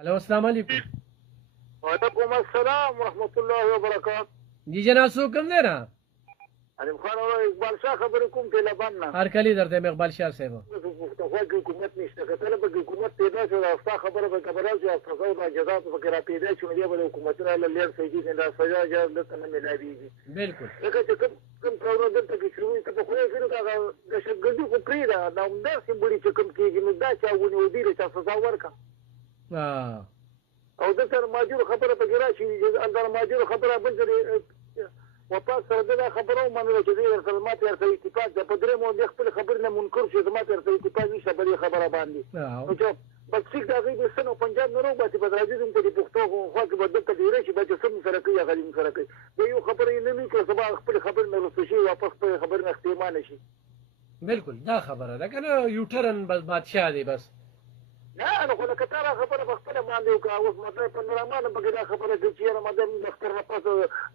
हेलो अस्सलाम वालेकुम। वालेकुम अस्सलाम वरहमतुल्लाहि वबरकातुहू। जी जनाब सो कम दे ना अरे खान और इकबाल शाह खबर कुम तेला बनना हर कली दरते में इकबाल शाह साहब मुस्तफा की हुकूमत निश्चित कतल पे हुकूमत पैदा से रास्ता खबर पे खबर जो फसल का जजा तो वगैरह पैदा चुनिया वाले हुकूमत ने लेर सही ने सजा जा लतन में मिला दी बिल्कुल लेकिन कम प्रोग्राम तक शुरू तो कोई फिर का दशगंदी को प्रीरा ना उंदा सिंबड़ी चकम की मुद्दा चावनी उदी रे सजा वर्का हां او د تر ماجور خبره په ګرا شي اندر ماجور خبره بل وپاس سره دا خبره ومنله چې دې سره ماته ورته اتفاق د پدری مو د خپل خبر نه منکر شي ماته ورته اتفاق نشه بلې خبره باندې نو چې بس څنګه دا غي د سنو پنجاب نه روبه چې بدراجي دم په پښتو خو کې بده تدیره شي به سم سره کوي غلیم سره کوي دا یو خبره نه نه کې سبا خپل خبر نه رسو شي واپس په خبر نه احتمال شي بالکل دا خبره ده کنه یو ټرن بس بادشاہ دی بس نه نو خو لکه تا خبره په خپل باندې وکړه اوس مطلب په نورمانه بګه دا خبره چې چیرې مدام دفتر نه پاسه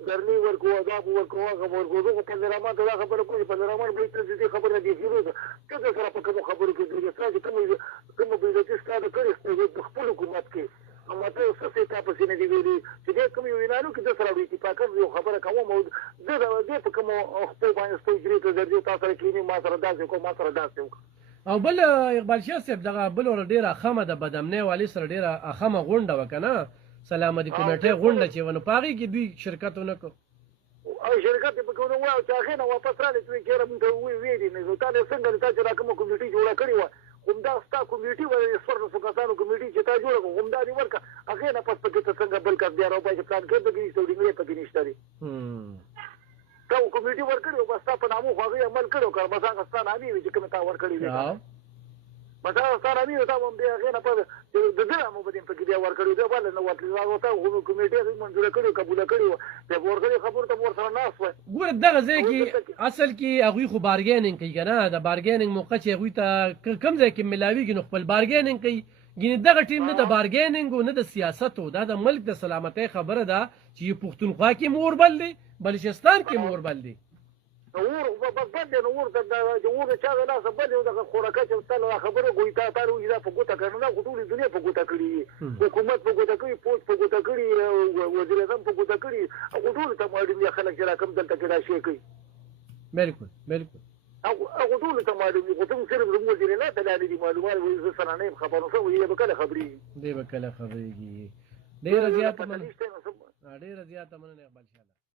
درنی ورکو دا ورکو هغه ورکو دغه په نورمانه دا خبره کوي په نورمانه به ته دې خبره دی ضرورت ته دا سره په کوم خبره کې دې ستاسو کوم به دې ستاسو کړی په خپل حکومت کې اما ته څه ته په سینې دی ویلي چې دې کوم یو وینانو کې د سره وی اتفاق یو خبره کوم او دې په کوم خپل باندې ستوي چې درځي تاسو کې ما سره داسې کوم ما سره داسې او بل اقبال شاه صاحب دغه بل ور ډیره خمه د بدامنه والی سره ډیره اخمه غونډه وکنه سلامتی کمیټه غونډه چې ونه پاغي کې دوی شرکت ونه کو او شرکت په کومه وایو چې هغه نو واپس را لته چې موږ وی دي نه تا له څنګه تا چې راکمه کمیټه جوړه کړې و همدا ستا کمیټه ولې سپورت سکاسانو کمیټه چې تا جوړه همدا دی ورکه هغه نه پس پکې څنګه بل کار دی راو پای پلان کې دغه څه ډیګری پکې نشته دي تا کمیټه ورکړو بس تا په نامو خو هغه عمل کړو کار بس هغه ستانه امي چې کوم تا ورکړی دی بس هغه ستانه امي تا هم بیا هغه نه په د درامو په دې په کې دی ورکړی دی بل نو وتلی هغه تا هغه کمیټه یې منځور کړو قبول کړو په ورکړی خبر ته ور سره ناس و ګور دغه ځای کې اصل کې هغه خو بارګینینګ کوي کنه د بارګینینګ موقع چې هغه ته کم ځای کې ملاویږي نو خپل بارګینینګ کوي ګینه دغه ټیم نه د بارګینینګ او نه د سیاست او د ملک د سلامتۍ خبره ده چې پښتونخوا کې مور بل دی بلوچستان کې مور بل دی نور په بده نور د جمهور چا نه سبب دی د خوراکه چې تل خبره کوي تا تاسو یې په ګوته کړنه نه ټول دنیا په ګوته کړی حکومت په ګوته کړی پولیس په ګوته کړی وزیر اعظم په ګوته کړی او ټول ته ماډي خلک چې راکم دلته کې راشي کوي بالکل بالکل او ټول ته ماډي خو ته صرف زموږ وزیر نه دلالي دي معلومات وې سره نه خبرو څه وې به کله خبري دی به کله خبريږي ډیر زیات مننه اقبال شاه